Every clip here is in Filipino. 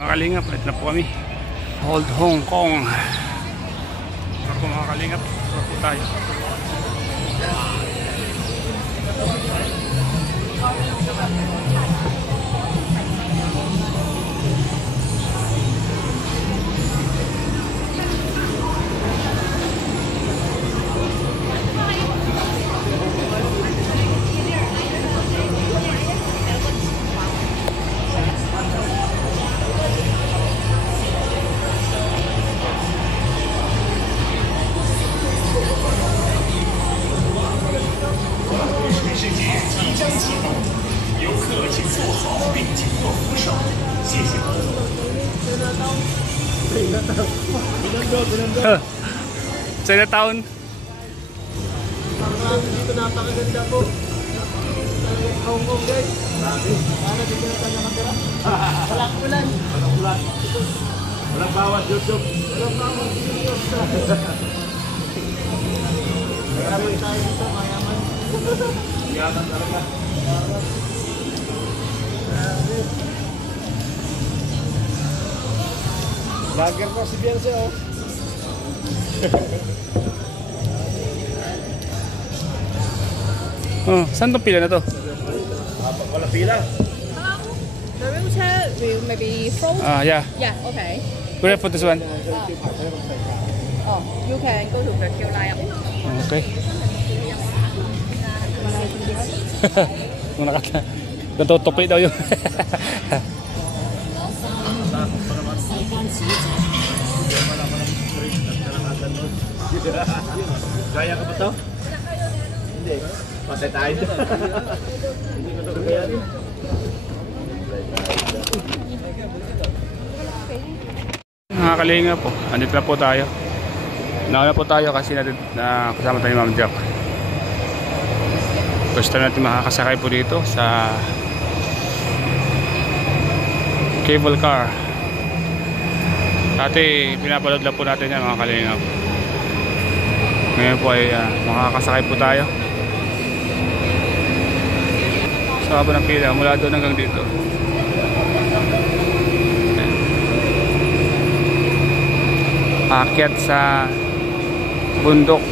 Mga kalingap, ulit na po kami. Old Hong Kong. Ito po mga kalingap, ito po tayo. Chinatown. Dito napakaganda po. Hong Kong guys. Para dito na tayo nakatira. Walang ulan. Walang ulan. Walang bawas YouTube. Walang bawas YouTube. Mayaman tayo dito, mayaman. Mayaman talaga. Lager ko si Beyonce oh. Oh, saan tong pila na to? Wala pila. The wheelchair will maybe fold. Yeah. Yeah, okay. Where for this one? Oh, you can go to the queue line. Okay. Kung natutupi daw yun. Gaya ka ba to? Hindi. Patay tayo. Hindi ko ito kaya rin. Mga kalinga po, andito na po tayo. Nauna po tayo kasi na kasama tayo ni Ma'am Jack. First time natin makakasakay po dito sa cable car. Dati pinapaload lang po natin yan mga kalinga. Ngayon po ay makakasakay po tayo. Sa haba ng pila mula doon hanggang dito. Aakyat sa bundok.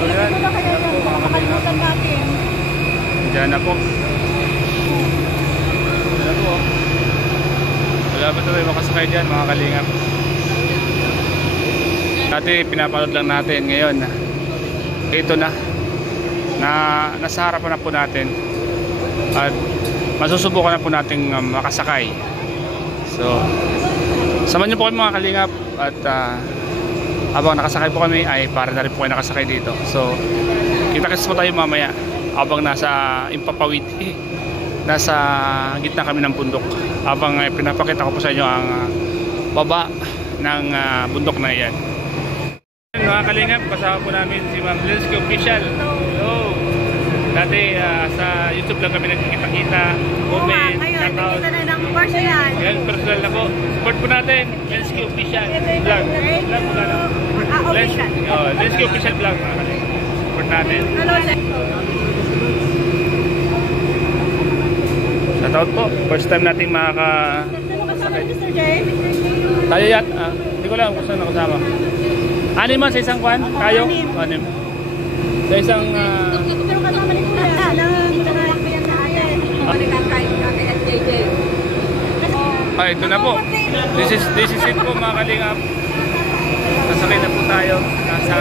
So yan, Makalimutan natin. dyan na po. Dyan na po. Wala ba tayo makasakay dyan mga kalingap? Dati pinapanood lang natin. Ngayon ito na nasa harapan na po natin at masusubukan na po nating makasakay. So samahan niyo po kami mga kalingap at habang nakasakay po kami ay para na rin po kayo nakasakay dito. So kita-kits po tayo mamaya habang nasa Impapawid. Nasa gitna kami ng bundok habang pinapakita ko po sa inyo ang baba ng bundok na iyan. Mga kalingap, kasama po namin si Ma'am Lensky Official. Hello! Dati sa YouTube lang kami nagkikita-kita, comment, shoutout. Ito na ng personal. Yan, personal na po. Support po natin, Lensky Official Vlog. Vlog po natin. Lensky Official Vlog, mga kalingap. Support natin. Shoutout po. First time natin makakasakay. Tayo yan. Hindi ko lang kung saan nakasama. Anim man sa isang kwan? Kayo? Anim. Sa isang... Pero kasama ni Kuya. Ay, ito na po. This is it po mga kalingap. Sasakay na po tayo. Nasa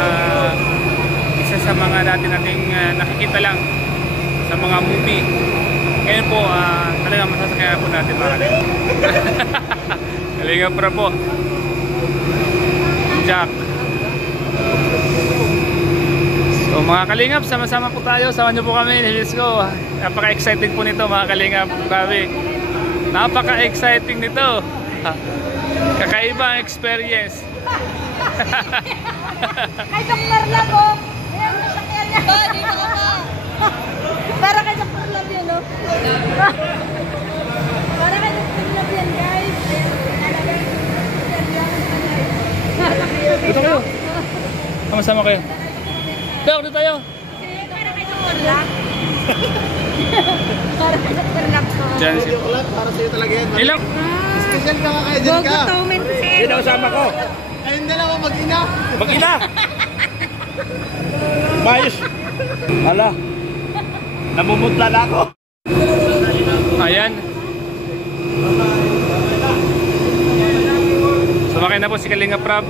isa sa mga nating nakikita lang sa mga movie. Ngayon po, talagang masasakay po natin mga kalingap. Kalingap para po. Jack. So mga kalingap, sama-sama po tayo. Sama nyo po kami. Let's go. Napaka-exciting po nito mga kalingap. Grabe. Napaka-exciting nito. Kakaibang experience. Kay Dr. Lab oh. Ayan ang sasakyan niya. Dito ka pa. Para kay Dr. Lab yun oh. Para kay Dr. Lab yan guys. Dito kayo. Sama-sama kayo. Dito tayo. Para kay Dr. Lab. Para kay Dr. Lab to. Diyan si... Joke lang, para sa'yo talaga yan. Ilang? Special ka nga kaya dyan ka. Gugutumin si Sino kasama ko? Ayun na lang ang mag-ina. Mag-ina! Mayos! Hala! Namumutla na ako! Ayan. Sumakay na po si Kalinga Prab.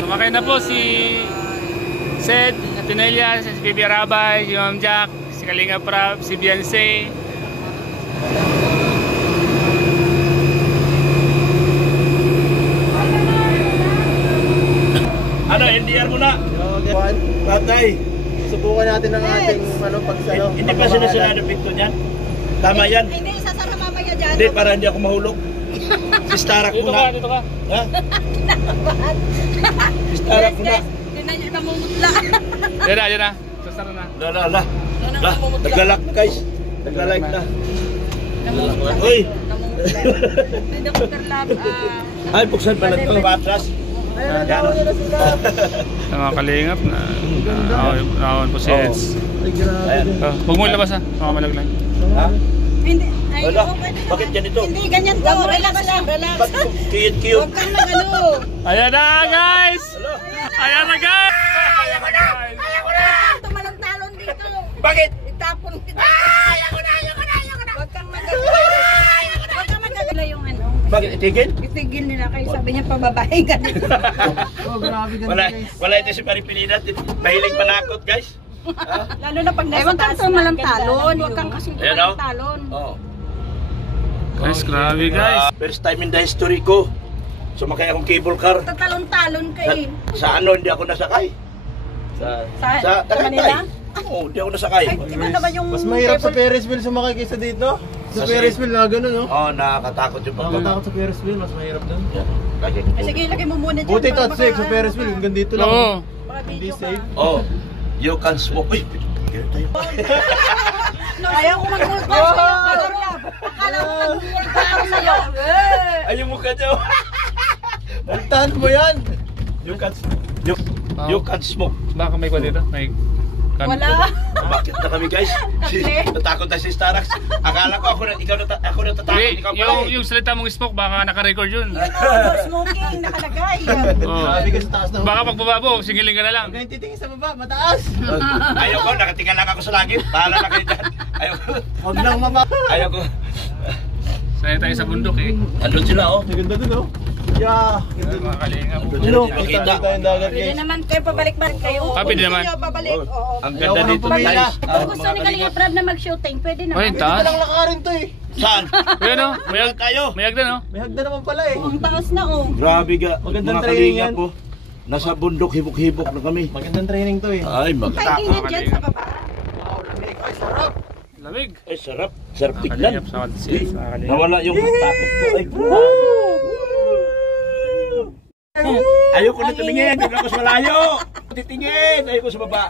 Sumakay na po si Sed, Atinelia, si Bibi Rabay, si Ma'am Jack, si Kalinga Prab, si Beyonce. Ano, NDR mo na? Patay! Subukan natin ang ating Hindi pa sinasunod ang pinto niyan? Tama yan? Hindi, isasara mamaya dyan. Hindi, para hindi ako mahulog. Si Starak Dito mo ka, na. dito ka. Ha? Si Starak mo na. Yun na yung namumutla. Yan na. Sasara na. La. Naglalak na guys. Naglalak na. Uy! May Dr. Lab. Ay, buksan pa na ito. Patras. Yan. Sa mga kalingap na naon po si Eds. Ay, grabe. Ayan. Huwag mo ilabas ha, mamalag lang. Ha? Hindi. Ay, Wala. okay na. Bakit ganito? Hindi, ganyan to. Relax lang. Relax. Ba't cute? Huwag kang mag-ano. Ayan na guys! Ayan na guys! Ayan na guys! Tumalang talon dito. Bakit? Itapon kita. Ayoko na. Huwag kang mag-ano. Huwag kang mag-ano yung ano. Bakit? Itigil? Itigil nila kayo. Sabi niya pababae ka dito. Oh, grabe ganun Wala, guys. wala ito si Maripilinan. Mahilig manakot guys. Lalo na pag nasa huwag kang tumalang talon. Huwag kang kasing Ayan, tumalang oh. talon. Oh. Guys, grabe guys. First time in the history ko. Sumakay akong cable car. Tatalon-talon ka Sa, eh. sa ano, hindi ako nasakay. Sa Manila? Oo, hindi ako nasakay. Ay, iba naman yung Mas mahirap sa table. Ferris wheel sumakay kaysa dito. Sa Kasi- Ferris wheel na gano'n, no? Oo, nakakatakot yung pagkakataon. Nakakatakot sa Ferris wheel, mas mahirap doon. Sige, lagay mo muna dyan. Buti ito para at safe sa maka- Ferris wheel, hanggang dito lang. Oo. Baka Hindi video ka. safe. Oh, you can smoke. Uy, ganun tayo. Ayaw ko mag-multa sa'yo. Akala ko mag-multa ako sa'yo. Ay, yung mukha niyo. Multahan mo yan! You can smoke. Baka may kwa dito? May kanto. Wala. Bakit na kami guys? Natakot tayo si Starax. Akala ko ako natatakot. Hindi, Ikaw pala eh. yung salita mong smoke, baka naka-record yun. No smoking, nakalagay. Oo. Grabe ka sa taas na. Baka pagbaba mo, singiling ka na lang. Huwag kayong titingin sa baba, mataas! Ayaw ko, nakatingin lang ako sa langit. Bahala na kayo dyan. Ayaw ko. Huwag lang mapa. Ayaw ko. Sanay tayo sa bundok eh. Andun sila oh. Maganda dun, oh. Yeah! Ay, mga kalingap. Andun Ano? sila, hindi Kita makita. tayong dagat, Pwede guys. naman kayo pabalik-balik kayo. Pwede naman. Gusto niyo pabalik? Oo. Ang Ayaw ganda ko nang dito pumila. guys. Kung gusto ni Kalinga Prab na mag-shooting, pwede Ay, naman. taas. Walang lakarin to, eh. Saan? Ayan o, mayag Tayo. Mayag na no? May hagda naman pala, eh. Ang taas na oh. Grabe ga. Magandang Mga training kalingap yan. po. Nasa bundok, hibok-hibok na kami. Magandang training to, eh. Ay, Fighting niya dyan sa baba. Ay, sarap! Lamig. Ay, sarap. Sarap Mga tignan. kalingap, sa kantis. Mga kalingap. Nawala yung takot ko. Ay, ayoko na tumingin. Hindi na ako sa malayo. Titingin. Ayoko sa baba.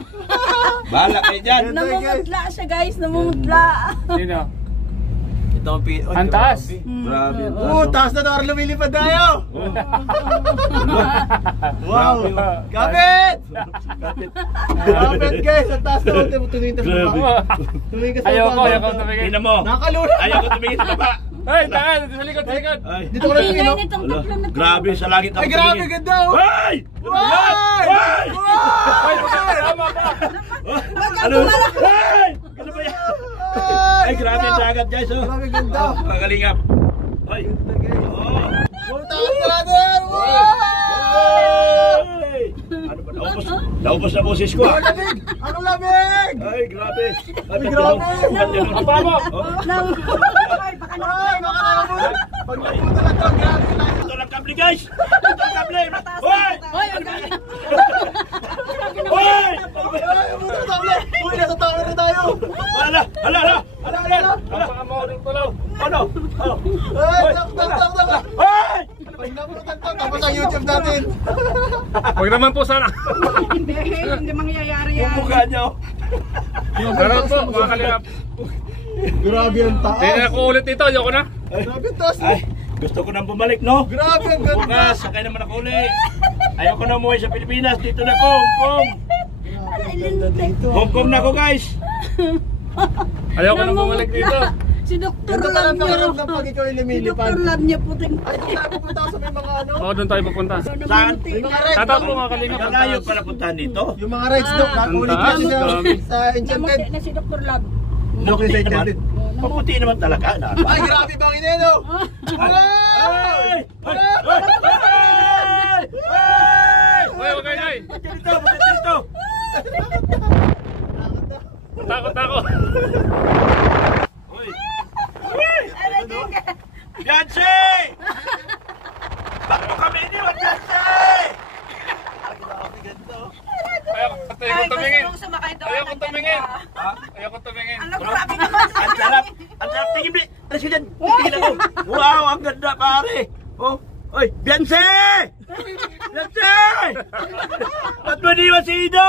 Bahala kayo dyan. Namumutla siya guys, namumutla. Sino? Ito ang pi... Ang taas. Grabe. ang Oo, taas na tayo. Lumilipad tayo! Wow! Kapit! Kapit, guys! Ang taas na. Tumingin tayo sa baba. Tumingin ka sa Ayoko, baba. ayoko tumingin. Tingnan mo. Nakalula! Ayoko tumingin sa baba. Ay, taas, sa likod, sa likod. Ay. Dito ko lang Ingay tingin, oh. nitong Wala. tatlo na to. Grabe sa langit ako Ay, grabe! tumingin. Ganda, oh! Ay! Wow! Ay! Ay, tama ka. Ano? Ay! Ano ba yan? Ay, grabe ang dagat guys. Oh. Grabe, ganda! Kakalingap. Ay. Ganda, guys. Oh. Wow, taas natin! Wow! Ay! Ano ba? Naubos na boses ko. Ang lamig! Anong lamig? Ay, grabe. Ay, grabe. Ang Paano? Ay, baka na. Ay, baka nakabulat! Pag napunta na to, grabe lang! Ito ang kable guys. Ito ang kable. Hoy! Hoy, ang galing. Hoy! Ay, pumunta na tayo! Uy, nasa tower na tayo! Hala! Hala! Hala! Hala! Hala! Napaka-morning ko lang. Ano? Ano? Ay, tak! Hoy! Pag napunta to, tapos ang YouTube natin! Huwag naman po sana. Hindi mangyayari Yung yan. mukha niyo. Salamat po, mga kalingap. Grabe ang taas! Hindi na ako ulit dito, ayoko na. Grabe ang taas! Ay, gusto ko nang bumalik, no? Grabe ang ganda! Bukas, sakay naman ako ulit. Ayoko na umuwi sa Pilipinas. Dito na, Kong. Hong Kong na ako guys. Ayoko nang bumalik dito. Si Dr. Ganito ka Love lang niyo. pakiramdam pag ikaw ay Si lumilipad. Dr. Love niyo puting. Ay, doon tayo pupunta sa may mga ano. Oo, doon tayo pupunta. Saan? Yung mga rides. Shoutout po mga kalingap. Malayo para puntahan dito. Yung mga rides doon. Kakulit Ang kasi taas, sa dami. Enchanted. Na si Dr. Love. Look sa Enchanted. Maputi naman talaga. Ay, grabe bang ineno! Ay! Uy, huwag kayo, Nay. Dito, bakit dito? Takot, takot. Uy! Beyonce! Bakit mo kami iniwan, Beyonce? Ayoko tumingin. sumakay doon. Ayoko tumingin. Ayoko tumingin. Ang grabe naman. Ang sarap! Ang sarap! Tingin, ano siya dyan? Tingin ako! Wow! Ang ganda, pare! Oh! Oy! Beyonce! Beyonce! Ba't mo iniwan si Ido?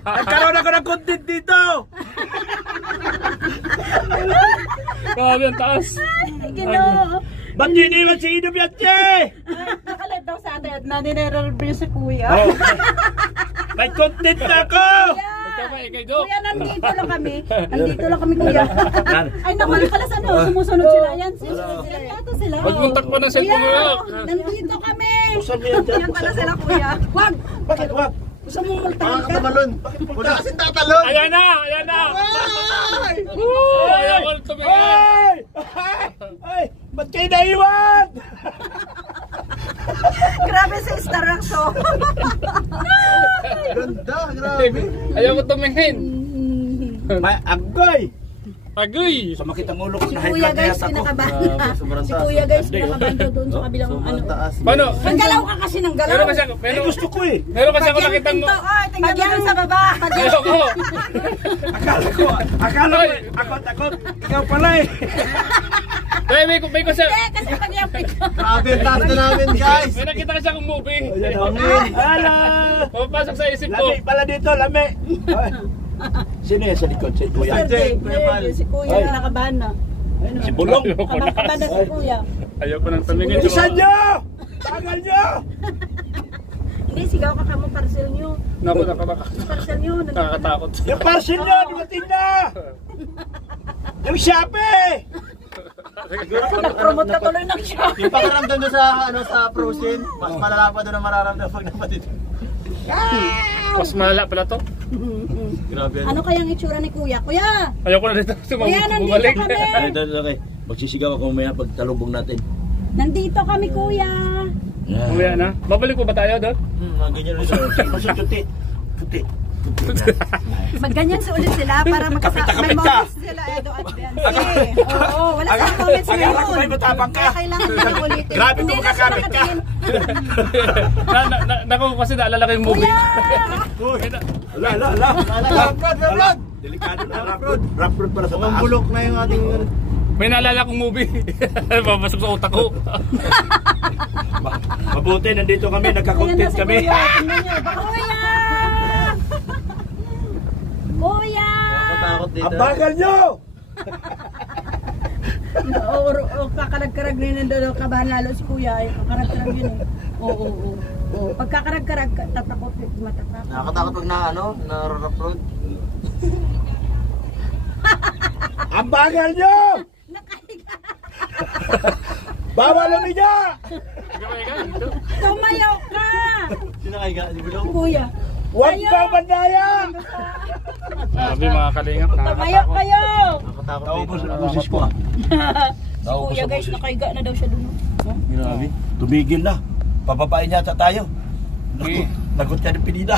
Nagkaroon ako ng content dito! Grabe, ang taas. Ginoo. Ba't niyo iniwan si Ido, Beyonce? Nakalit daw sa atin na nire-review si Kuya. Oh. May content na ako! Magkama, ikay, Dok. Kuya, nandito lang kami. Nandito lang kami, Kuya. Ay, naman pala sa ano, sumusunod sila. Yan, sumusunod sila. Yato sila. Huwag mong takpan ng cellphone mo, Dok. Nandito kami. Saan mo yan dyan? Yan pala sila, Kuya. Wag! Bakit wag? Gusto mo multahan ka? Makakatamalon. Wala kasing tatalon. Ayan na, ayan na. Ay! Ayoko nang tumingin. Ay! Ay! Ba't kayo naiwan? Grabe si Star ang show. Ganda, grabe. Ayoko tumingin. May agoy! Agoy. Sa makita mo ulo ko Si na high Kuya blood guys, kaya ako. pinakabahan Grabe, na. sobrang Si taas. Kuya guys, pinakabahan daw doon sa kabilang ano. Sobrang taas. Paano? Ang galaw ka kasi ng galaw. Meron kasi, Ay, meron, gusto ko eh. meron kasi ako nakitang mo. Pag yan sa baba. Ayoko. Akala ko, akot. Ikaw pala eh. Dahil may ko siya. Kasi pag yan Grabe, ang taas na namin, guys. May nakita kasi akong movie. Hala! Pumapasok sa isip ko. Lami pala dito, lami. Ay. Sino yan sa likod? Si Kuya? Si Kuya, pinakabahan na. Si Bulong? Ayoko na. Kabang na si Kuya. Ayoko nang tumingin. Bilisan nyo! Tagal nyo! Hindi, sigaw ka kamo parcel nyo. Naku, nakabaka. Parcel nyo. Nakakatakot. Yung parcel nyo, dumating na! Yung Shopee! Nag-promote ka tuloy ng shop. Yung pakiramdam doon sa, ano, sa Frozen, mas malala pa doon ang mararamdaman pag napatid. Mas malala pala to. Grabe. Ano kayang itsura ni Kuya? Kuya! Ayoko na dito. Kuya, nandito Bumalik. kami! Okay. Magsisigaw ako maya pag talubong natin. Nandito kami, Kuya! Umuya na. Babalik po ba tayo doon? Ganyan rin. Kasi puti. Puti. Magganyan sa ulit sila para may Kapit-kapit ka. moments sila Edo at Beyonce. Oo, wala silang moments Akala ko ngayon. may matapang ka. Kaya kailangan nila ulitin. Grabe Hindi kung na siya kakapit ka. nakatingin. Naku, kasi naalala ko yung movie. Ala. Vlog! Delikado na. Rap road para sa Mukhang taas. bulok na yung ating... May naalala kong movie. Papasok sa utak ko. Mabuti, nandito kami, Ayan na nagka-content si kami. Kuya. Tingnan niyo. Kuya! Kuya! Nakatakot dito. Ang bagal nyo! Oo, kakarag-karag na yun nandun. Kabahan lalo si Kuya. Kakarag-karag yun eh. Oo. Pagkakarag-karag, tatakot. Matatakot. Nakakatakot pag na, ano, na rough road. Ang bagal nyo! Nakahiga. Bawal lumiga! Tumayaw ka! Sino kayo si Bulong? Kuya. Huwag Ayaw. kang mandaya! Sabi mga kalingap. Tumayaw kayo! Nakakatakot Naubos dito. na boses ko ah. Si Kuya guys, nakahiga na daw siya dun. Grabe. Tumigil na. Papapain yata tayo. Nagot ka ng pinida.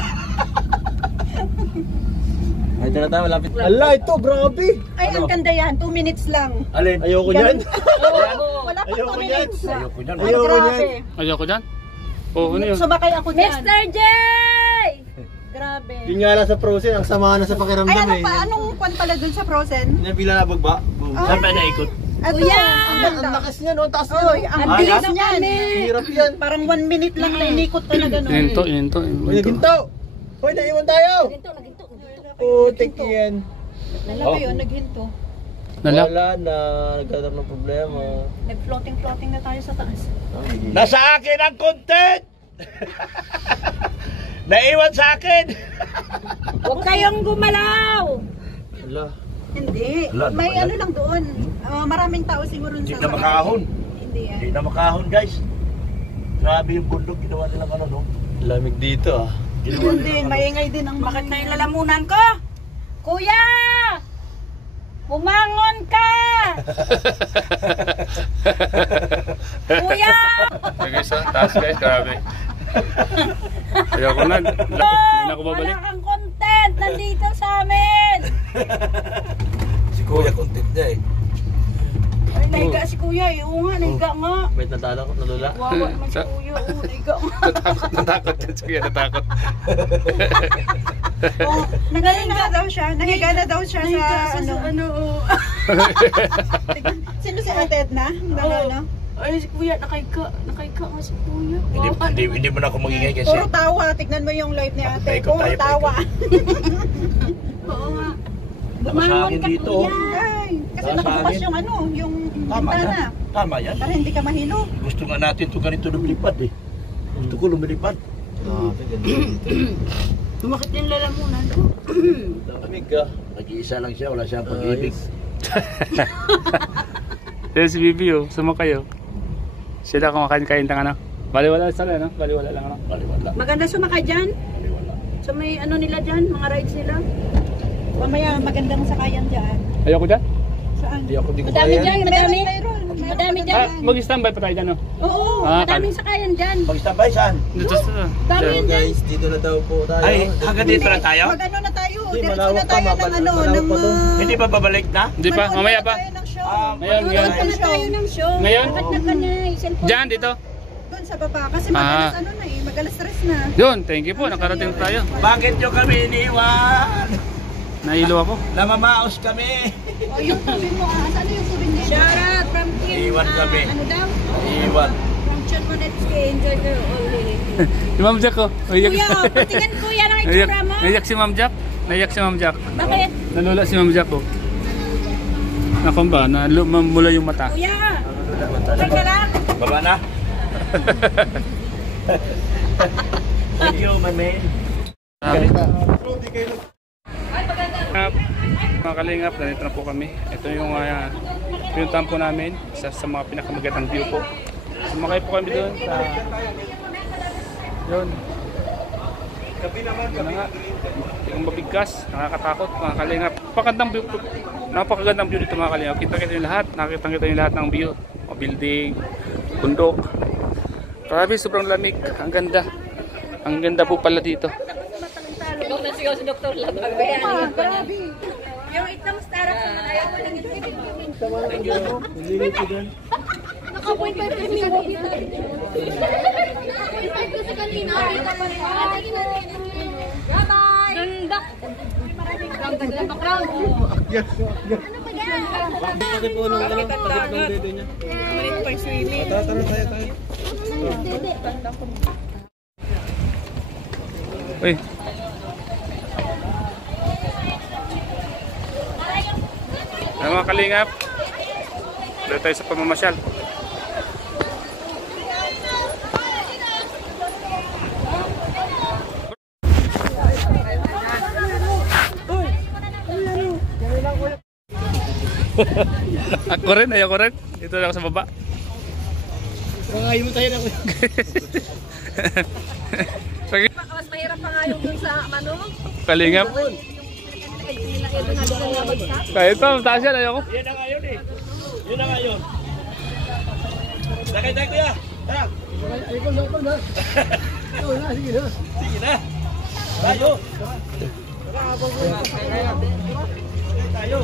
Ay, ito na tayo, malapit. Ala, ito, grabe. Ay, ang ganda yan. 2 minutes lang. Alin? Ayoko niyan. Wala pa 2 Ayoko minutes. Ayoko niyan. Ay, Ayoko grabe. niyan. Ayoko dyan. Oo, ano yun? Sumakay ako dyan. Mr. J! Grabe. Yun nga lang sa Frozen, ang sama na sa pakiramdam Ay, ano eh. pa? Anong kwan pala dun sa Frozen? Nabila na bagba. Saan pa naikot? Ito, Kuya! Ang lakas niya, no? Ang taas niya, Oy, no? ang bilis niyan. Hirap yan. Parang 1 minute lang na inikot ka na gano'n. Yun to. Uy, naginto! Uy, naiwan tayo! Naginto. Putik yan. Nalaki yun, naghinto. Nalak. Wala na, nagkakaroon ng problema. Nag-floating na tayo sa taas. Nasa akin ang content! Naiwan sa akin. Huwag kayong gumalaw. Wala. Hindi. Wala, May wala. ano lang doon. Maraming tao siguro Hindi sa na makahon. Hindi yan. Hindi na makahon, guys. Grabe yung bundok. Ginawa nilang ano, no? Lamig dito ah. Ginawa Hindi, nilang ano. maingay din ang Bakit na yung lalamunan ko? Kuya! Bumangon ka! Kuya! Okay, so, taas guys, grabe. Ayoko na, hindi na ako babalik. Wala kang content nandito sa amin! Si Kuya content niya eh. Ay, naiga si Kuya. Oo nga, naiga nga. Wait, natala ko, nalula. Wawa naman si Kuya. Oo, naiga nga. Natakot yun, sige, natakot. Oh, nagahiga daw siya. Nahiga na daw siya Naiga sa sa ano. oo. Sino si Ate Edna? Ano? Ay, si Kuya, nakaiga nga si Kuya. Hindi mo na ako magingay kasi. Puro tawa. Tignan mo yung live ni Ate. Paikot Puro tayo, tawa. Oo nga. Nakasangin dito. Ay, kasi Nasa nakabukas amin. yung ano, yung Tama bintana. yan. Tama yan. Para hindi ka mahilo. Gusto nga natin ito ganito lumilipad eh. Gusto ko lumilipad. Grabe, ganda dito. Tumakit yung lalamunan ko. Lamig ka. Nag-iisa lang siya, wala siyang pag-ibig. Yan si Bibi oh, sumakay oh. Sila kumakain-kain ng ano. Baliwala sila, no? Baliwala lang ano. Baliwala. Maganda sumakay dyan. Baliwala. So may ano nila dyan, mga rides nila. Mamaya magandang sakayan dyan. Ayoko dyan. Saan? Hindi ako di ko Madami kaya. dyan, madami. Mayroon. Madami dyan. Ah, mag-standby pa tayo dyan oh. Oo, Ah, madaming sakayan dyan. Mag-standby saan? Dito sa... Dami yan dyan. Guys, dito na daw po tayo. Ay, hanggang dito lang tayo? Mag-ano na tayo. Hindi, Diretso malawak na tayo pa, ng ano, malawak ng... pa to. Hindi ba babalik na? Hindi pa, manood mamaya na pa. tayo ng show. Ngayon, ngayon. Manood na tayo ng show. Ngayon? Bakit nagkanya cellphone? Dyan, dito. Doon sa baba. Kasi magalas ano na eh. Magalas stress na. Yun, thank you po, nakarating tayo. Bakit nyo kami iniwan? Nahilo ako. Namamaos kami. O yung tubig mo. Saan yung tubig niya? Shout out from Team. Iwan kami. Ano daw? Iwan. From John Monetsky. Enjoy your only. Si Ma'am Jack oh. Kuya, patingin kuya ng itsura mo. Naiyak si Ma'am Jack. Naiyak si Ma'am Jack. Bakit? Nalula si Ma'am Jack oh. Nakon ba? Mula yung mata. Kuya, okay ka lang? Baba na. Thank you, my man. Mga kalingap, nandito na po kami. Ito yung pinuntahan po namin sa mga pinakamagandang view po. Sumakay po kami doon sa yun. Yun na nga. Yung mabigkas, nakakatakot mga kalingap. Napakagandang view dito mga kalingap. Kita-kita yung lahat. Nakita yung lahat ng view. O building, bundok. Grabe, sobrang lamig. Ang ganda. Ang ganda po pala dito. Huwag na sigaw si Dr. Lab. Grabe. Yung itong startup naman ayaw mo lang yung tibig. Naka-point 5 kami. Naka-point 5 kasi kanina. Bye-bye! Ganda! Ganda background. Ano ba yan? Bakit po nung ano, takip ng dedo niya. Tara, tayo. Uy. Mga kalingap, dito tayo sa pamamasyal. Ayoko rin. Ito lang ako sa baba. Ayaw mo tayo na. Mas mahirap pa nga yung dun sa Manong. Kalingap. Kahit pa, mataas yan, ayoko. Yan na ngayon eh. Yun na ngayon. Sakay tayo kuya. Tara. Sige na. Tayo. Tayo.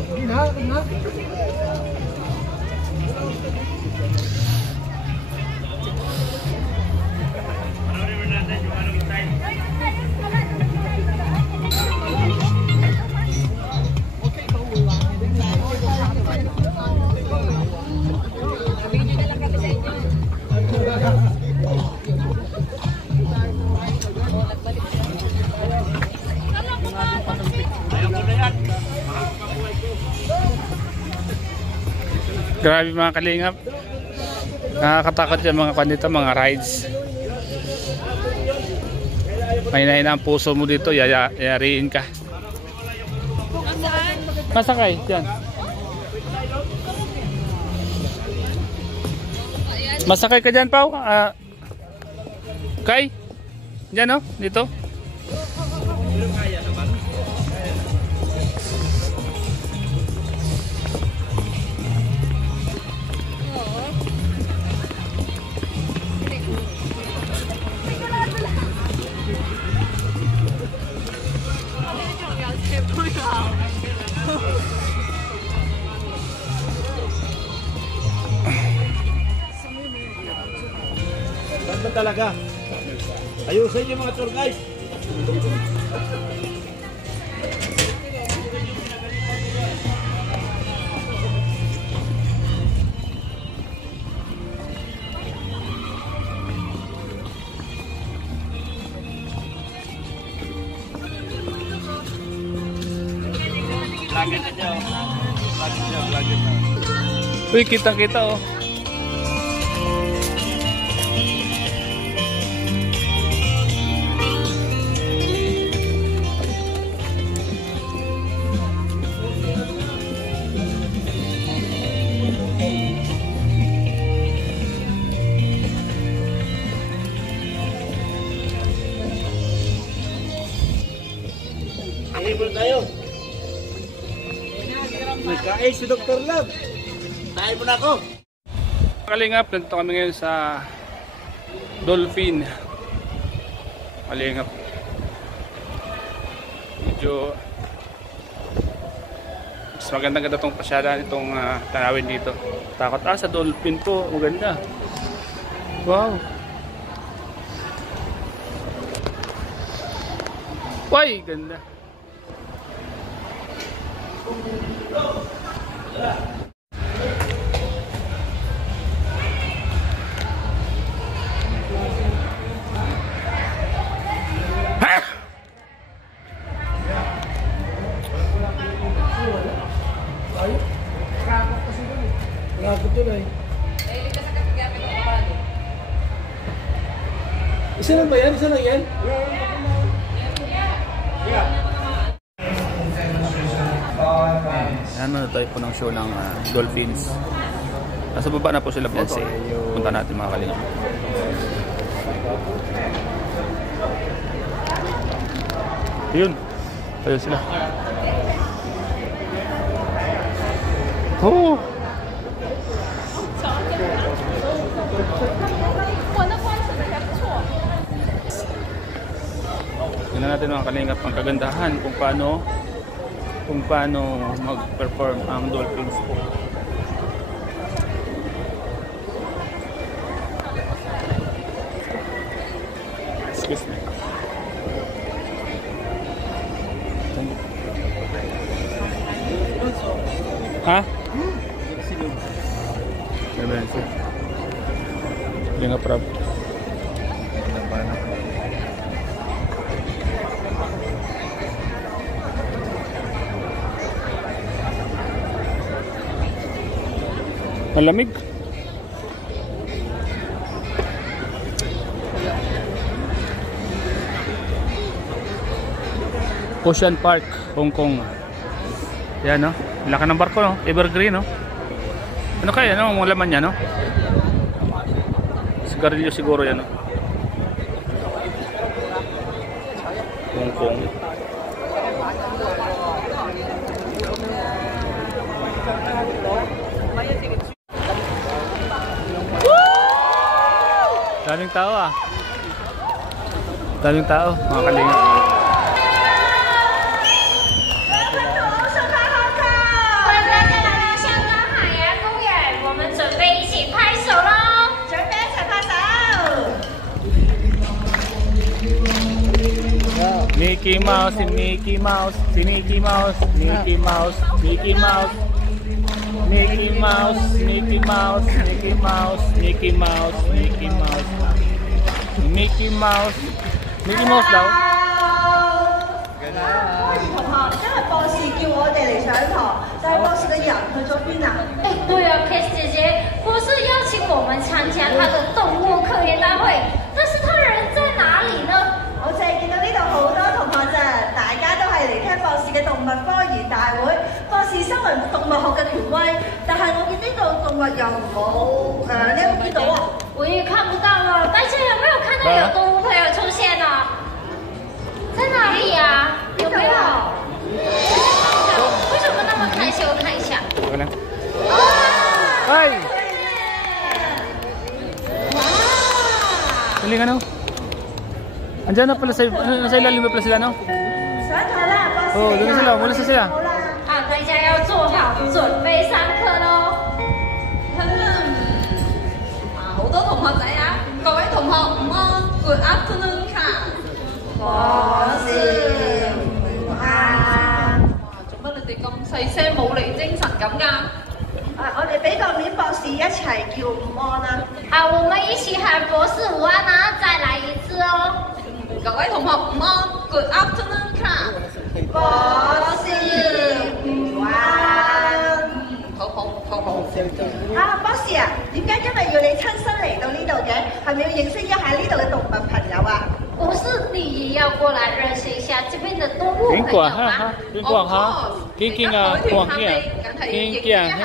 Grabe mga kalingap. Nakakatakot yung mga kanito, mga rides. mahina-hina ang puso mo dito, yariin ka. Masakay, yan. Masakay ka dyan, Pao. Kay? Dyan, oh, dito. Ganda talaga. Ayusin yung mga tour guide. Lagyan na dyan. Lagyan na. Uy, kita-kita, oh. Hihibol tayo. Nagkain si Dr. Love. Tayo mo na ako. Kalingap, nandito kami ngayon sa Dolphin. Kalingap. Medyo mas magandang ganda itong pasyadahan, itong tanawin dito. Takot sa Dolphin po, maganda. Wow. Uy, ganda. Isa lang ba yan? Isa lang yan? Ano tayo po ng show ng Dolphins. Nasa baba na po sila, Beyonce. Punta natin mga kalingap. Yun. Tayo sila. Oh! Tingnan natin mga kalingap ang kagandahan kung paano mag-perform ang Dolphins po. Excuse me. Ha? Hindi nga prab. Malamig. Ocean Park, Hong Kong. Yan, no? Laki ng barko, no? Evergreen, no? Ano kaya, no? Mga laman niya, no? Sigarilyo siguro yan, no? Hong Kong. Daming tao, ah. Daming tao, mga kalingap. Mickey Mouse, si Mickey Mouse, si Mickey Mouse, Mickey Mouse, Mickey Mouse, Mickey Mouse, Mickey Mouse, Mickey Mouse, Mickey Mouse, Mickey Mouse, Mickey Mouse, Mickey Mouse daw. 好，现在 boss 叫我哋嚟上堂，但係 boss 嘅人去咗邊啊？哎，对啊 ，Kiss 姐姐不是邀请我们参加她的动物科研大会，但是她人在哪里呢？我淨係見到為動物學嘅權威，但係我見呢度動物又冇你有冇見到啊？我也看不到了，大家有没有看到有动物朋友出现呢？在哪里呀？有没有？为什么那么开心？我看一下。 Ay! Galing ano? Andiyan na pala sa nasa ilalim na pala sila, no? 上台啦，博士。 Oh, doon na sila, mula sa sila. 好，大家要做好準備上課咯。好多同學仔啊，各位同學午安 ，Good afternoon ค่ะ。博士午安。做乜你哋咁細聲冇嚟精神咁㗎？我哋俾個面博士一齊叫午安啦。好，我們一起喊博士午安，然後再來一次哦。各位同學午安 ，Good afternoon ค่ะ。博士午安。好。博士啊，點解今日要你親身嚟到呢度嘅？係咪要認識一下呢度嘅動物朋友啊？不是你也要過來認識一下這邊的動物朋友嗎？Kinh quảng ha. Kinh quảng kia. Kinh kia ha.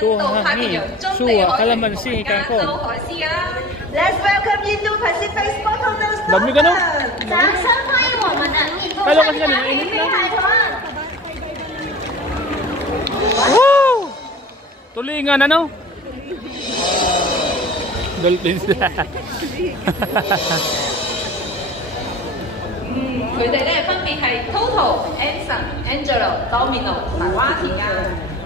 Su ha ni. Su halaman si kan ko. Let's welcome Indo-Pacific Bottlenose Dami ka no? 掌聲歡迎我們的印度海豚。Wow! Tulingan ano? Dolphins. 佢哋咧分別係 Toto、Anson、Angelo、Domino 同埋 Wati 啊。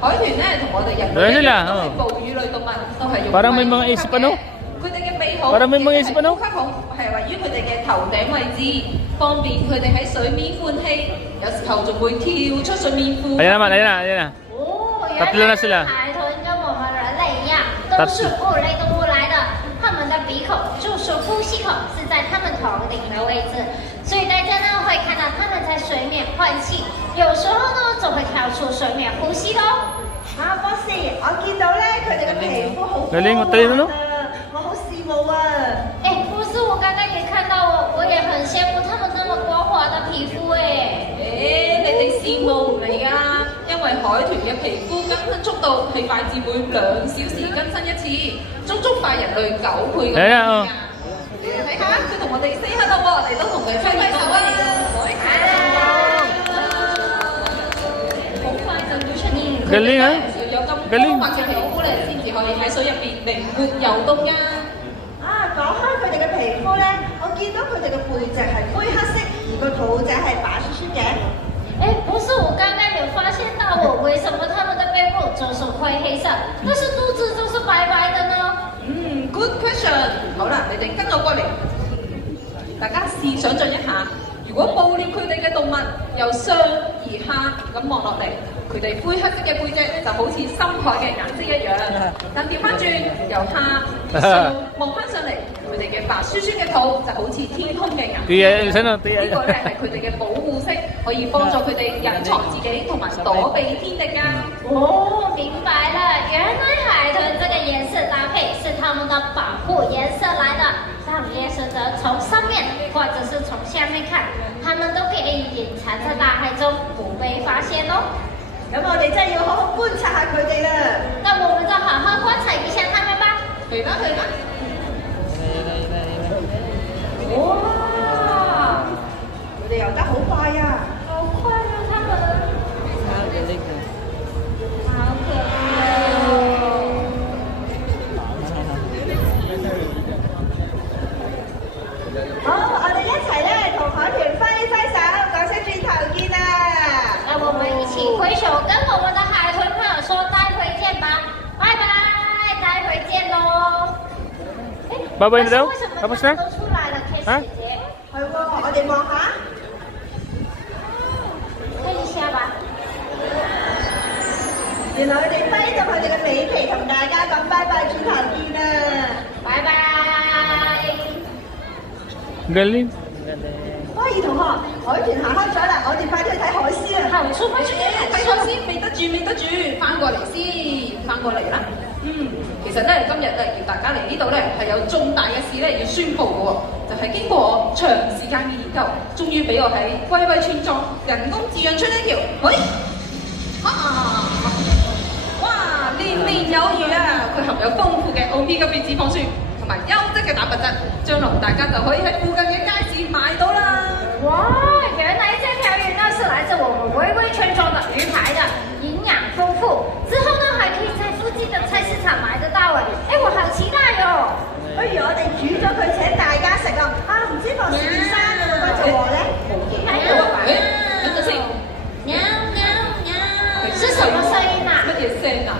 海豚咧同我哋人類一樣都係哺乳類動物，都係用 Parang may mga isip ano? 佢哋嘅鼻孔 Parang may mga isip ano? 呼吸孔係位於佢哋嘅頭頂位置，方便佢哋喺水面換氣，有時候仲會跳出水面呼吸。 Ayan naman, ayan na. 哦，原 Tatlo na 來 sila. 海豚跟我們人類一樣，都是哺乳類動物來的。它們的鼻孔就是呼吸孔，是在它們頭頂的位置，所以大家呢會看到它們在水面換氣，有時候呢就會跳出水面呼吸咯。博士，我見到咧佢哋嘅皮膚好光 Galing, 我睇到咯。我好羨慕啊！哎，不是，我剛剛也看到我也很羨慕他們那麼光滑的皮膚哎。你哋羨慕唔嚟㗎啦，因為海豚嘅皮膚更新速度係快至每2小時更新一次，足足快人類9倍咁樣㗎。你哋睇下，佢同我哋 say hello 喎，嚟到同佢揮揮手啊！好快就要出現。Galing啊！要有咁光滑嘅皮膚咧，先至可以喺水入邊靈活遊動㗎。講開佢哋嘅皮膚咧，我見到佢哋嘅背脊係灰黑色，而個肚仔係白雪雪嘅。哎，不是，我剛剛有發現到為什麼他們的背部就是灰黑色，但是肚子就是白白的呢？Good question。好啦，你哋跟我過嚟，大家試想像一下，如果捕獵佢哋嘅動物由上而下咁望落嚟，佢哋灰黑色嘅背脊就好似深海嘅顏色一樣，但調翻轉由下而上望翻上嚟，佢哋嘅白雪雪嘅肚就好似天空嘅顏色。呢個咧係佢哋嘅保護色，可以幫助佢哋隱藏自己同埋躲避天敵㗎。哦，明白了，原來海豚這個顏色搭配是他們的保護顏色來的，讓獵食者從上面或者是從下面看，他們都可以隱藏在大海中不被發現哦。咁我哋真係要好好觀察下佢哋啦。那我們就好好觀察一下他們吧。嚟啦嚟啦！哇！佢哋游得好快啊！好快啊，他們！好可愛哦！好，我哋一齊咧同海豚揮揮手，講聲轉頭見啦！那我們一起揮手，跟我們的海豚朋友說待會見吧，拜拜，待會見嘍。拜拜你都，tapos na？都出來了，K 姐姐。係喎，我哋望下。睇一下吧。原來佢哋揮動佢哋嘅尾皮同大家講拜拜，轉頭見啦！拜拜。Galing。威爾同學，海豚行開咗啦，我哋快啲去睇海獅啊！好，出發出發！睇海獅未得住，翻過嚟先，翻過嚟啦。其實咧今日咧叫大家嚟呢度咧係有重大嘅事咧要宣佈嘅喎，就係經過我長時間嘅研究，終於俾我喺龜龜村莊人工飼養出一條，喂，啲嘅痱子防酸同埋優質嘅蛋白質，將來大家就可以喺附近嘅街市買到啦。哇，原来这条鱼呢是来自我们微微村庄的鱼排的，营养丰富。之後呢還可以在附近的菜市場買得到哎，我好期待喲！不如我哋煮咗佢請大家食啊！唔知博士生有冇嗰隻鑊咧？等陣先，喵喵喵，是什麼聲音啊？乜嘢聲啊？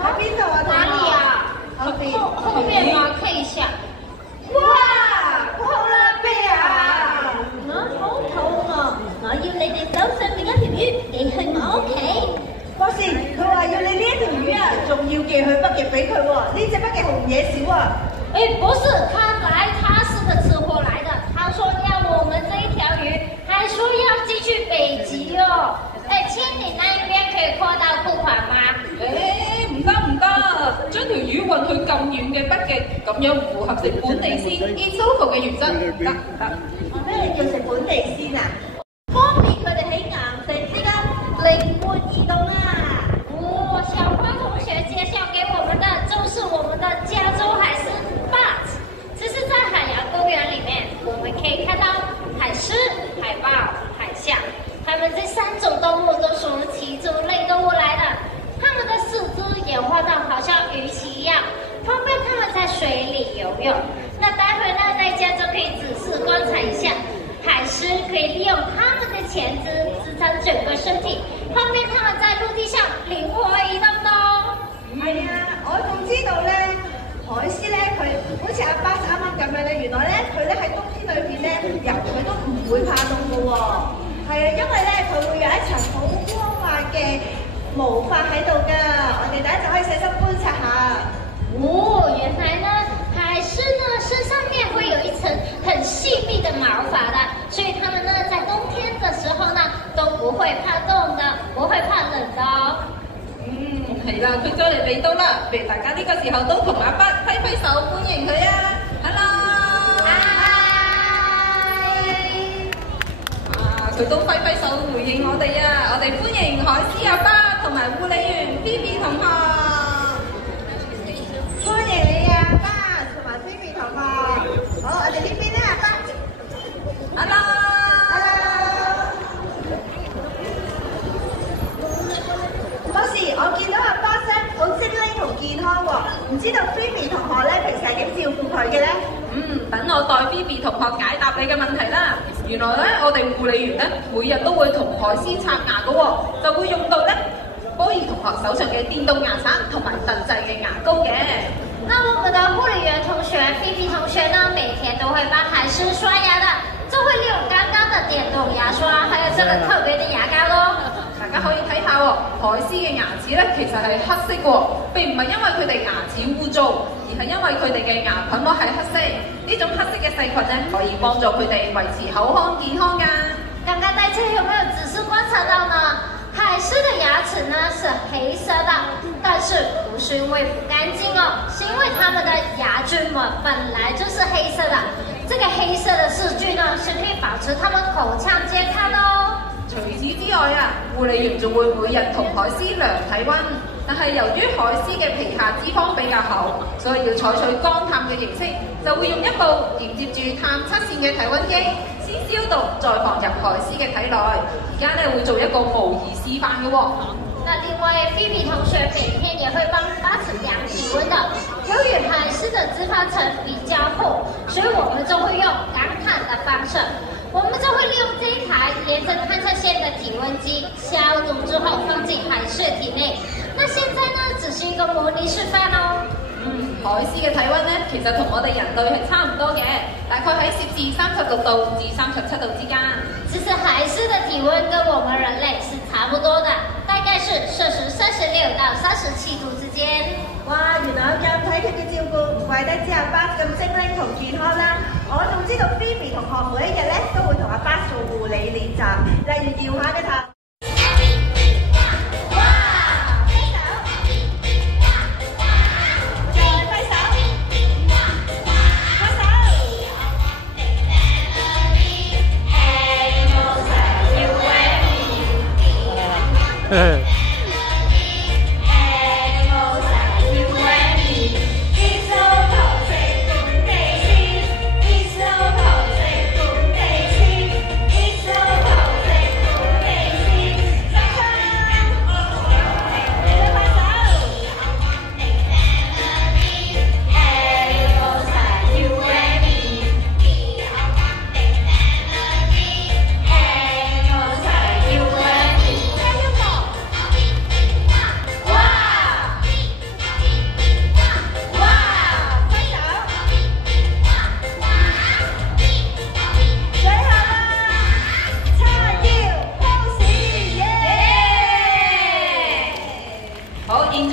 喺邊度啊？哪裡啊？後面嗎？看一下。哇！好啦啤啊！我好肚餓，我要你哋手上邊一條魚寄去我屋企。博士，佢話要你呢一條魚啊，仲要寄去北極俾佢喎。呢隻北極熊唔嘢少啊！不是，他來他是個吃貨來的，他說要我們這一條魚，還說要寄去北極哦。千里那一邊可以擴大付款嗎？唔得，將條魚運去咁遠嘅北極，咁樣唔符合食本地鮮 eat local 嘅原則，得。咩叫食本地鮮啊？方便佢哋喺岩石之間靈活移動啊！小花同學介紹給我們的就是我們的加州海獅 Bat， 這是在海洋公園裡面，我們可以看到海獅、海豹、海象，它們這3種動物都屬於脊椎類動物來的，它們的四肢演化到好像魚鰭一樣，方便它們在水裡游泳。那待會呢，大家就可以仔細觀察一下，海獅可以利用它們的前肢支撐整個身體，方便它們在陸地上靈活移動的哦。係啊，我仲知道咧，海獅咧佢好似阿巴啱啱咁樣咧，原來咧佢咧喺冬天裏邊咧游佢都唔會怕凍嘅喎。係啊，因為咧佢會有一層好光滑嘅毛髮喺度㗎，我哋等一陣可以細心觀察下。原來呢，海獅呢身上面會有一層很細密的毛髮的，所以它們呢在冬天的時候呢都不會怕凍的，不會怕冷的哦。係啦，佢就嚟到啦，不如大家呢個時候都同阿巴揮揮手歡迎佢啊 ！Hello， 佢都揮揮手回應我哋啊！我哋歡迎海獅阿巴同埋護理員 Phoebe 同學。歡迎你啊，巴同埋 Phoebe 同學。好，我哋呢邊咧，阿巴。Hello。博士，我見到阿巴咧好精靈同健康喎，唔知道 Phoebe 同學咧平時係點照顧佢嘅咧？等我代 Phoebe 同學解答你嘅問題啦。原來咧，我哋護理員咧每日都會同海獅刷牙嘅喎，就會用到咧波兒同學手上嘅電動牙刷同埋特製嘅牙膏嘅。那我們的護理員同學 Phoebe 同學呢，每天都會幫海獅刷牙的，就會利用剛剛的電動牙刷，還有這個特別的牙膏咯。大家可以睇下喎，海獅嘅牙齒咧其實係黑色喎，並唔係因為佢哋牙齒污糟，而係因為佢哋嘅牙菌膜係黑色。呢種黑色嘅細菌咧可以幫助佢哋維持口腔健康㗎。剛剛大家有沒有仔細觀察到呢？海獅的牙齒呢是黑色的，但是不是因為不乾淨哦，是因為它們的牙菌膜本來就是黑色的。這個黑色的細菌呢是可以保持它們口腔健康的哦。除此之外啊，護理員仲會每日同海獅量體溫，但係由於海獅嘅皮下脂肪比較厚，所以要採取乾探嘅形式，就會用一部連接住探測線嘅體溫機，先消毒再放入海獅嘅體內。而家咧會做一個模擬示範嘅喎。那另外 Phoebe 同學每天也會幫巴士量體溫的。由於海獅的脂肪層比較厚，所以我們就會用乾探的方式。我們就會利用這一台連着探測線的體溫機，消毒之後放進海獅體內。那現在呢，只是一個模擬示範哦。海獅嘅體溫呢，其實同我哋人類係差唔多嘅，大概喺攝氏36度至37度之間。其實海獅的體溫跟我們人類是差不多的，大概是攝氏36到37度之間。哇，原來有咁體貼嘅照顧，唔怪得知阿巴咁精靈同健康啦。我仲知道 Phoebe 同學每一日咧都會同阿巴做護理練習，例如搖下嘅頭。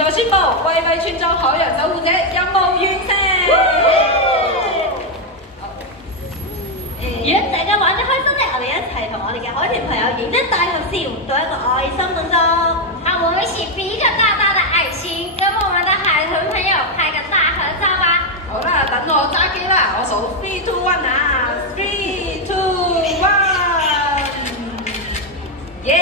就宣布惠惠村莊海洋守護者任務完成。如果大家玩得開心咧，我哋一齊同我哋嘅海豚朋友影一大合照，做一個愛心動作。好，我們一起比一個大大的愛心，跟我們的海豚朋友拍個大合照吧。好啦，等我揸機啦，我數3、2、1啊，3、2、1，耶！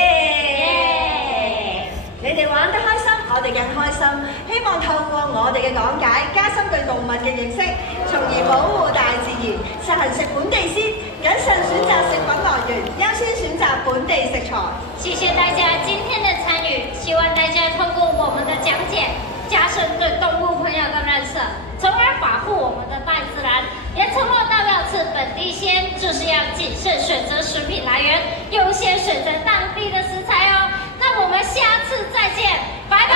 你哋玩得開心，我哋更開心。希望透過我哋嘅講解，加深對動物嘅認識，從而保護大自然，實行食本地鮮，謹慎選擇食品來源，優先選擇本地食材。謝謝大家今天的參與，希望大家透過我們的講解，加深對動物朋友的認識，從而保護我們的大自然。也承諾到要吃本地鮮，就是要謹慎選擇食品來源，優先選擇當地的食材哦。那我們下次再見，拜拜。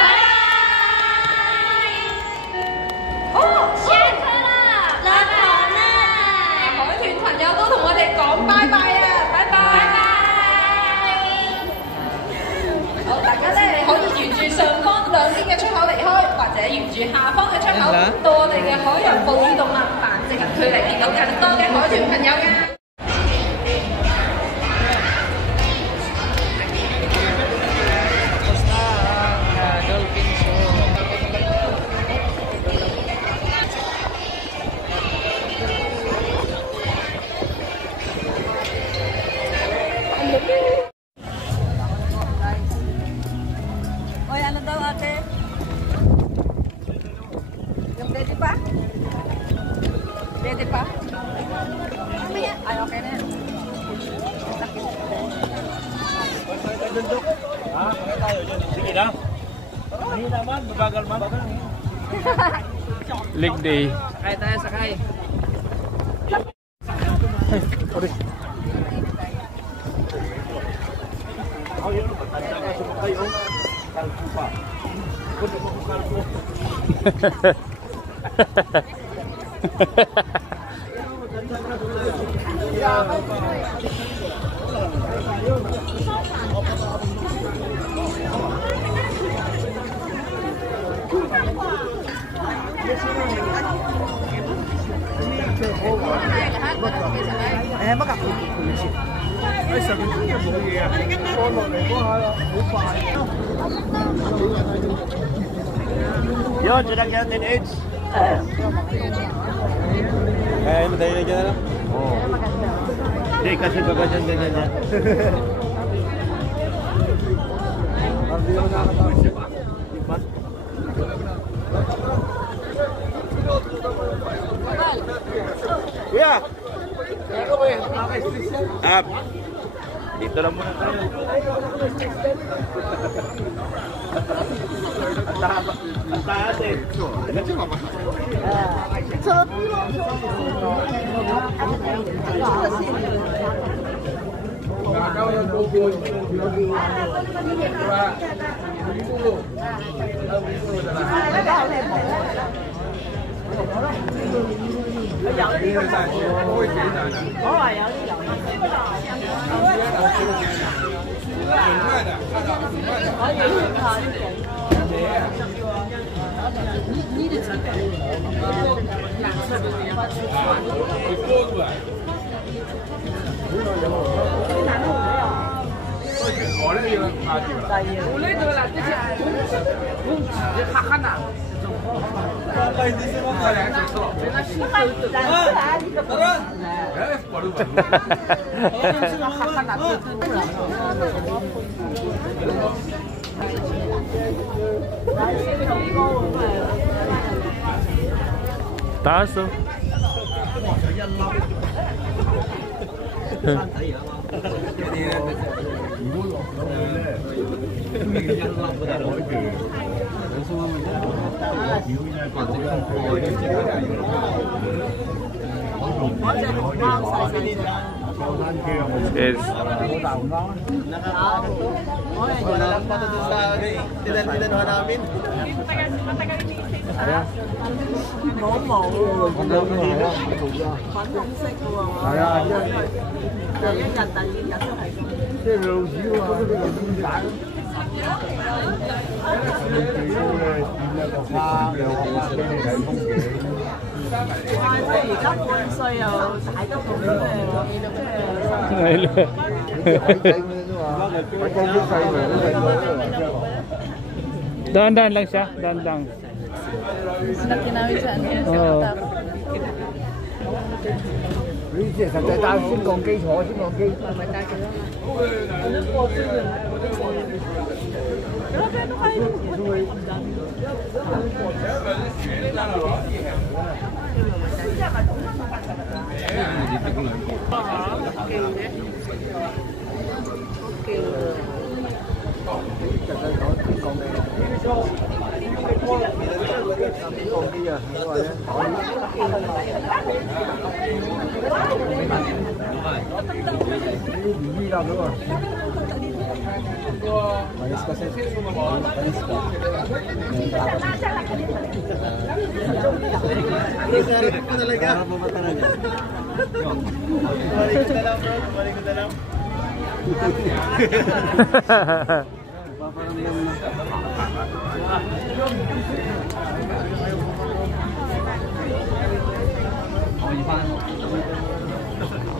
哦，下課啦，拜拜啦！海豚朋友都同我哋講拜拜啊，拜拜！好，大家咧可以沿住上方兩邊嘅出口離開，或者沿住下方嘅出口到我哋嘅海洋哺乳動物繁殖區嚟見到更多嘅海豚朋友嘅。Oy, ano daw ate? Yung pwede pa? Pwede pa? Ay, okay na yan. Ha? Kaya tayo dyan. Sige na. Hindi naman, mabagal man. Leg day. Sakay tayo, sakay. Yun, dyan lang yan, 10 AIDS. Kaya madali na dyan lang? Oo. Hindi, kasi baka dyan ganyan yan. Hindi mo nakakatapos. Diba? Kuya! Dito lang muna tayo. Ang taas eh. Taas oh. Yes. Wala lang pa doon sa tinanuhan namin. Dahan-dahan lang siya, dahan-dahan. Laki namin sa ano yan, sa Oo. mata. 呢啲實際打先降機，坐先降機。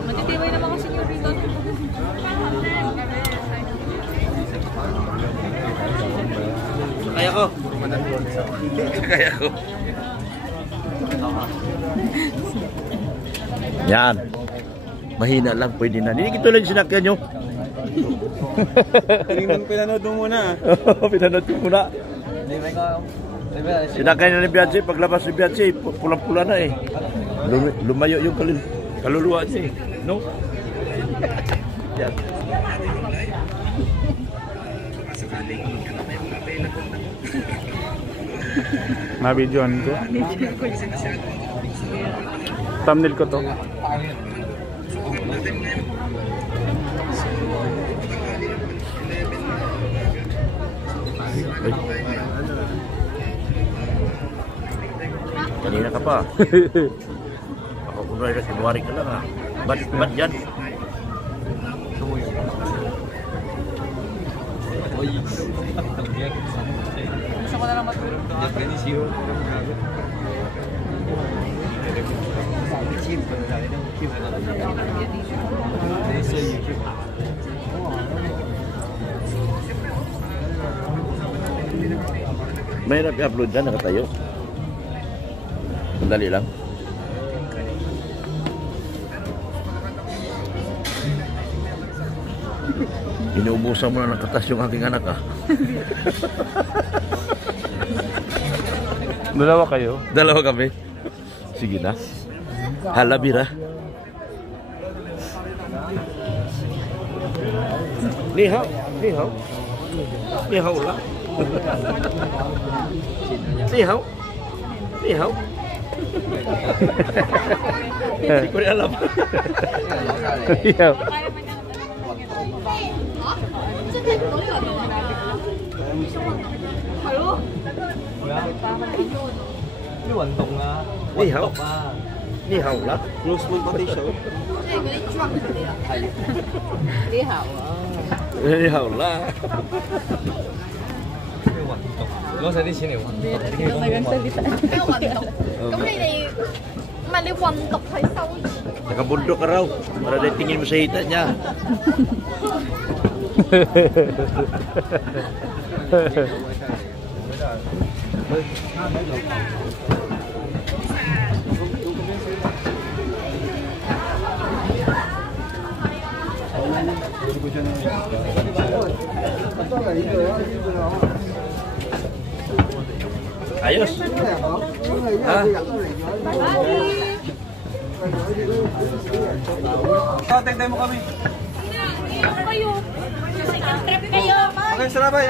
Matitibay naman kasi yung rito. Kaya ko. Kaya ko. Yan. Mahina lang, pwede na. Hindi ito lang sinakyan nyo. Pinanood mo muna. Pinanood ko muna. Sinakyan na ni Bianchi, paglabas ni Bianchi, pulang-pula na eh. Lumayo yung kaluluwa niya eh. No? Yan. Mabidyoan ko. Thumbnail ko to. Ay. Kanina ka pa. Ako kung rin na sinuwari ka lang ha. Ba't yan? Gusto ko na lang matulog. Mahirap i-upload na, nakatayo. Sandali lang. Inuubusan mo na ng katas yung aking anak ah. Dalawa kayo? Dalawa kami. Sige na. Halabira. Ni hao. Ni hao. Ni hao lang. Ni hao. Ni hao. Hindi ko rin alam. Ni hao. Ni hao. Ni hao lang. Close mo pati siya. Di hao. Ni hao lang. Talagang salita. Nakabundok ka raw. Para na tingin mo sa hita niya. Ayos. Ha? Tagday mo kami. Kayo. Kayo. Okay, sarabay.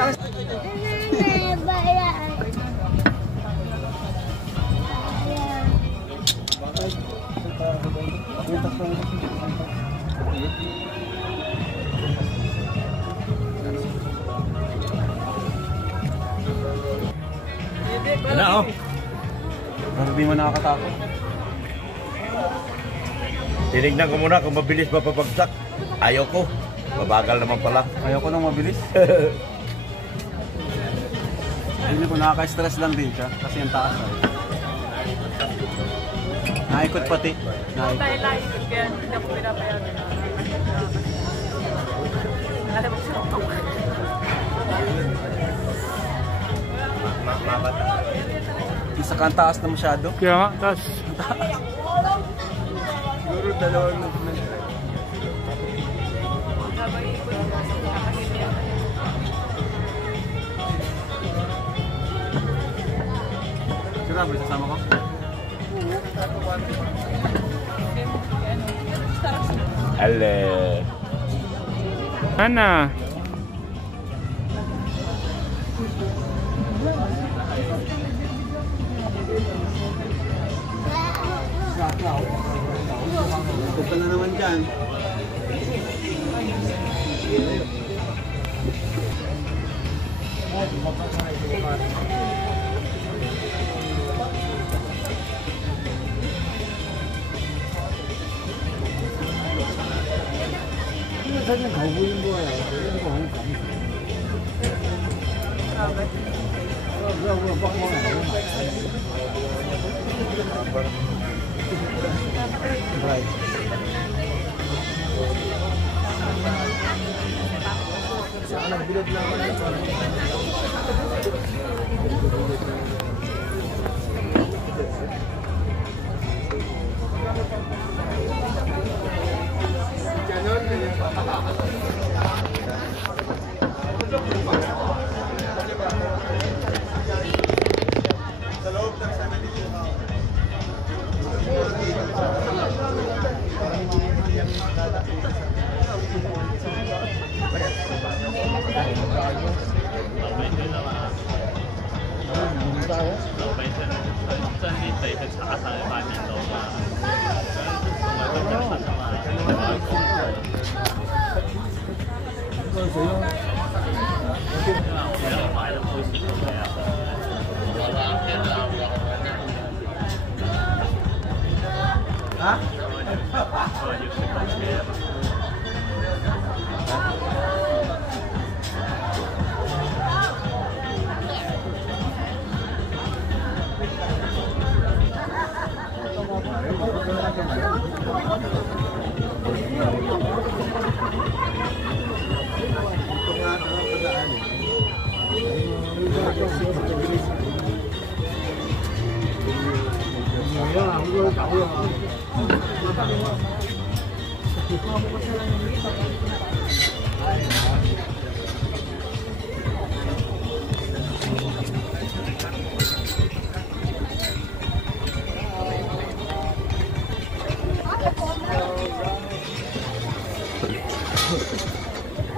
Ano? Parang di mo nakakatakot. Tinignan ko muna kung mabilis mapapagsak. Ayaw ko. Mabagal naman pala. Ayaw ko nang mabilis. Hindi ko nakaka-stress lang din siya kasi ang taas ay. Naikot pati. Naikot. Dahil naikot kaya hindi ako pinapayagan. Alam mo siya ako. Isa ka ang taas na masyado. Kaya nga, tapos Siguro dalawang movement. Grabe, sasama ko? Ale. Ana. Huwag ka na naman dyan.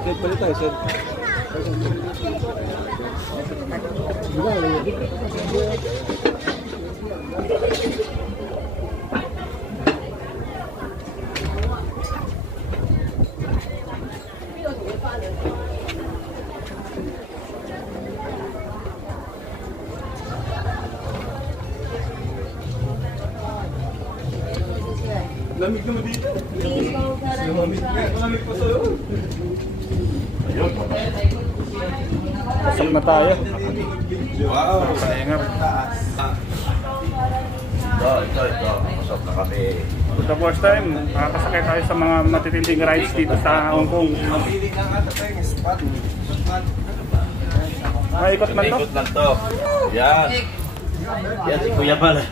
Sir, balik tayo, sir. Lamig naman dito. Lamig pa sa'yo. pasok na tayo. Wow. Pahinga. Ito. Pasok na kami. For the first time, makakasakay tayo sa mga matitinding rides dito sa Hong Kong. Pili lang ata tayo ng spot. Maikot man to? Ikot lang to. Yan. Yan si Kuya pala.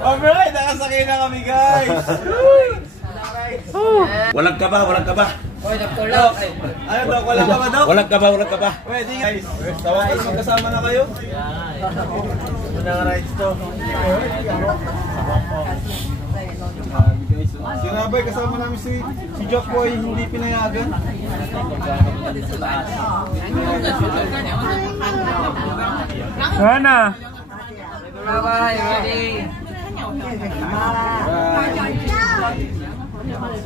Alright, nakasakay na kami, guys. Walang kaba, walang kaba. Ano daw, wala ka ba daw? Walang kaba, walang kaba. Pwede guys. Tawagan magkasama na kayo. Unang rides to. Si Rabay, kasama namin si Jack Boy, hindi pinayagan. Ana. Rabay, ready?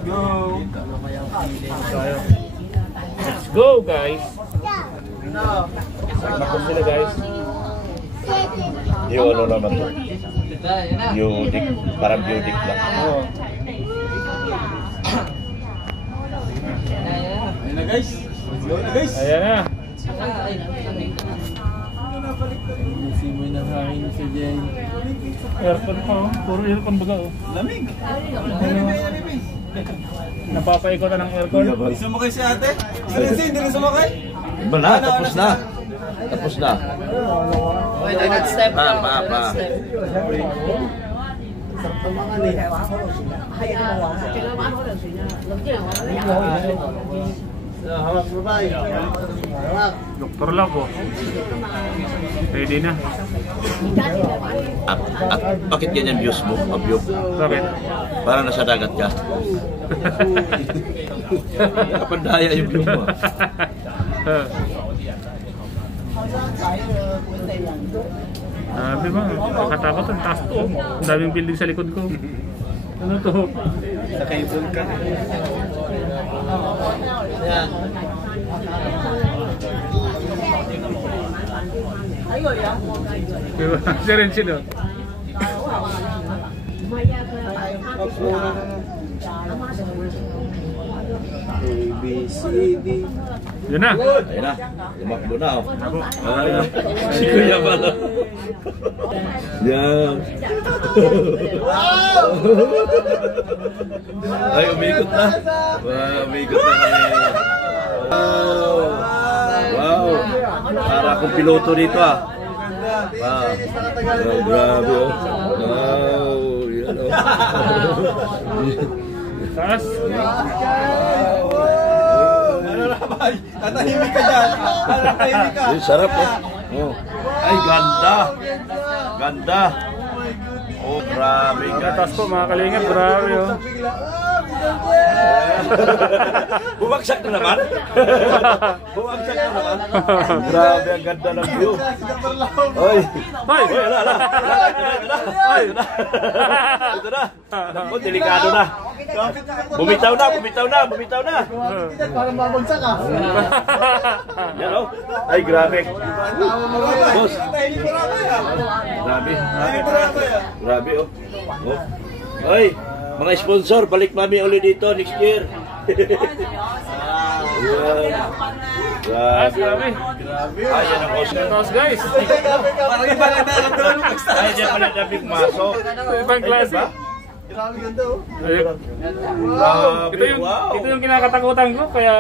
Go! Let's go, guys. Bakit sila, guys? Yung ano naman to? Budik, parang budik lang. Oo. Ayun na guys. Let's go na guys. Ayan na. Let's Simoy ng hangin si Jay. Aircon ko, puro aircon baga oh. Lamig. Napapaikot na ng aircon. Hindi sumakay si ate. Hindi rin sumakay. Iba na, tapos na. Tapos na. Pa. Doktor lang po. Ready na. Bakit ganyan views mo? Bakit? Para nasa dagat ka. Kapandaya yung view mo. Sabi ba, nakatakot ang taas to. Ang daming building sa likod ko. Ano to? Sa cable ka. Yan. Diba? Siya rin sino? ABCD. Yun na. Ayun na. Lumakbo na. Ay, si Kuya pala. Yan. Ay, umikot na. Umikot na kami. Wow. Para akong piloto dito ah. Wow. Oh, grabe oh. Wow. Yan oh. Taas. Ano na ba? Tatahimik ka dyan. Tatahimik ka. Ay, sarap oh. Oh. Ay, ganda. Ganda. Oh, grabe Taas guys. po mga kalingap. Grabe oh. Bumagsak na naman. Bumagsak na naman. Grabe, ang ganda ng view. Oy. Hoy! Wala. Ay, ito na. Ito na. Naku, delikado na. Bumitaw na. Para mabagsak ka. Yan oh. Ay, grabe. Boss. Grabe. Grabe oh. Oh. Oy, mga sponsor, balik mami ulit dito next year. Taas, Grabe. grabe. Ay, yan ang Oscar. Taas guys. Parang iba lang na doon. Ay, diyan pala namin pumasok. Ibang klase. Grabe ganda oh. Ayun. Grabe, Ito yung, wow. ito yung kinakatakutan ko kaya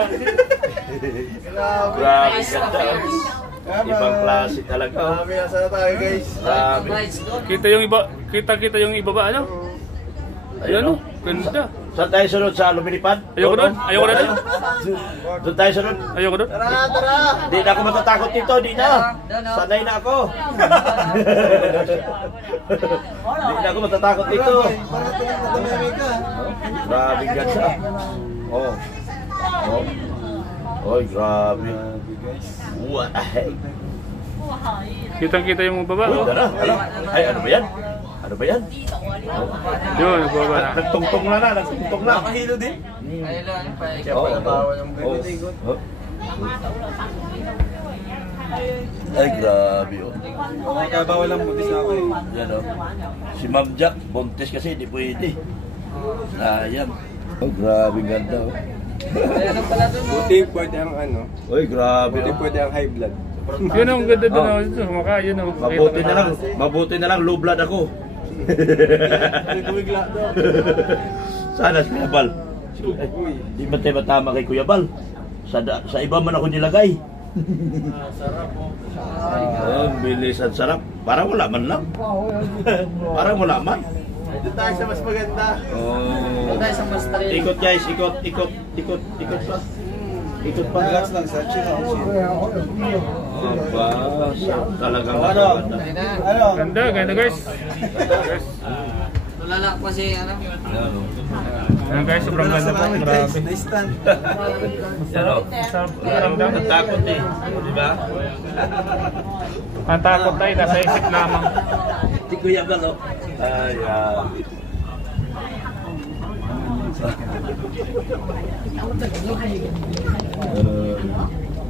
Grabe, ganda. Ibang klase talaga. Grabe, nasa na tayo guys. Grabe. kita yung iba, kita yung iba ba ano? Ayun oh, ganda. Saan tayo sunod? Sa Lumilipad? Ayoko doon. Ayoko na doon. Doon tayo sunod? Ayoko doon. Tara. Di na ako matatakot dito, di na. Sanay na ako. Di na ako matatakot dito. Para tumimik ka. Grabe ganda. Oh. Oh. Oy, grabe. What the heck? Kitang-kita yung baba Uy, oh. ano? Ay, ano ba yan? Ano ba yan? Yun, baba na. Nagtungtong na. Nakahilo din. Oo. Oh. Ay, grabe oh. Kaya bawal ang butis na ako eh. Yan oh. Si Ma'am Jack, buntis kasi, di pwede. Sayang. Oh, grabe ganda oh. Buti pwede ang ano. Uy, grabe Buti oh. pwede ang high blood. Yun ang ganda doon oh. Ito, yun oh. Mabuti na lang low blood ako. Tumigla daw. Sana si Kuya Bal. Di ba tayo matama kay Kuya Bal? Sa iba man ako nilagay. Sarap oh. Ang bilis at sarap. Parang wala man lang. Parang wala man. Ito tayo sa mas maganda. Oh. Ikot guys, ikot pa. Ikot pa. Relax lang sa chill out. Aba, talagang ganda. Ano? Ganda guys. Tulala pa si ano. Ayan guys, sobrang ganda po. Grabe. Nice stand. Yan o. Ramdam. Natakot eh. Di ba? Ang takot tayo, nasa isip lamang. Si Kuya Bal o. Ay,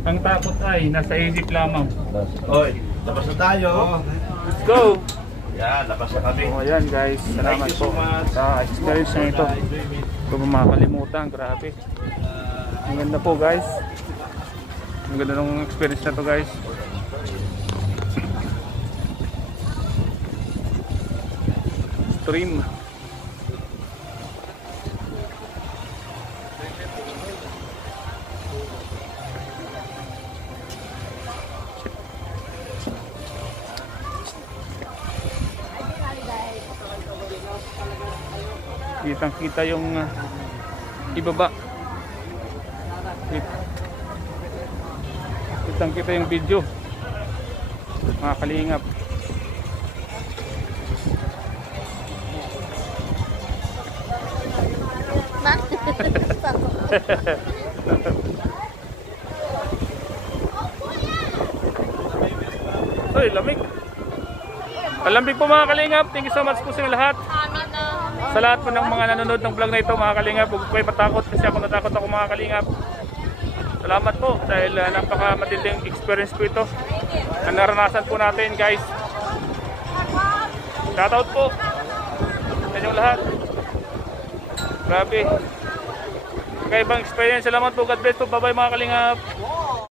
Ang takot ay nasa isip lamang. Oy, labas na tayo. Let's go! Yan, labas na kami. O yan guys, salamat po sa experience na ito. Ito po makakalimutan, grabe. Ang ganda po guys. Ang ganda ng experience na to guys. Stream. Kitang-kita yung ibaba. Kitang-kita yung video. Mga kalingap. Uy, lamig. Palambing po mga kalingap. Thank you so much po sa lahat. Sa lahat po ng mga nanonood ng vlog na ito mga kalingap. Huwag po kayo matakot kasi ako natakot ako mga kalingap. Salamat po dahil napaka matinding experience po ito na naranasan po natin guys. Shoutout po sa inyong lahat. Grabe. Kakaibang experience. Salamat po. God bless po. Bye bye mga kalingap.